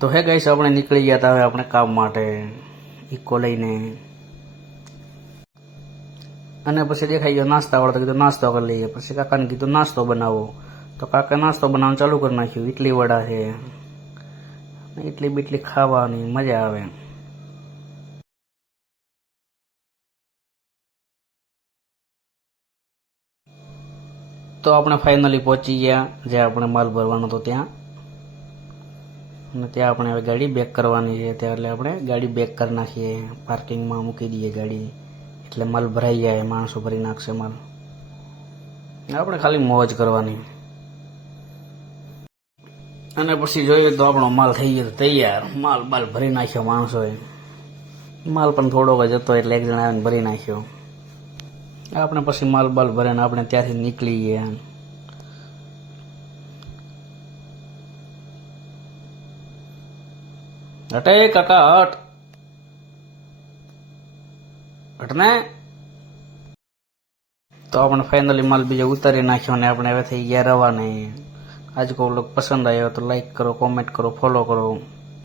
તો હે ગાઈસ આપણે નીકળી ગયા હતા હવે આપણે કામ માટે ઇકો લઈને અને પછી દેખાઈ ગયો નાસ્તા વાળો, તો કીધું નાસ્તો કરી લઈએ. પછી કાકાને કીધું નાસ્તો બનાવો, તો કાકા નાસ્તો બનાવવાનું ચાલુ કરી નાખ્યું. ઇડલી વડા છે, ઇડલી બીટલી ખાવાની મજા આવે. તો આપણે ફાઇનલી પહોંચી ગયા જ્યાં આપણે માલ ભરવાનો હતો ત્યાં, અને ત્યાં આપણે હવે ગાડી બેક કરવાની છે. ત્યાં એટલે આપણે ગાડી બેક કરી નાખીએ, પાર્કિંગમાં મૂકી દઈએ ગાડી, એટલે માલ ભરાઈ જાય, માણસો ભરી નાખશે માલ. આપણે ખાલી મોજ કરવાની. અને પછી જોઈએ તો આપણો માલ થઈ ગયો તૈયાર. માલ બાલ ભરી નાખ્યો માણસોએ. માલ પણ થોડોક જ હતો એટલે એક જણા આવીને ભરી નાખ્યો. આપણે પછી માલ બાલ ભરે ને આપણે ત્યાંથી નીકળી ગયા. હટે કાકા હટ, હટને. તો આપણે ફાઇનલી માલ બીજો ઉતારી નાખ્યો ને આપણે હવે થઈ ગયા રવાના. આજ કો વ્લોગ પસંદ આવ્યો તો લાઈક કરો, કોમેન્ટ કરો, ફોલો કરો.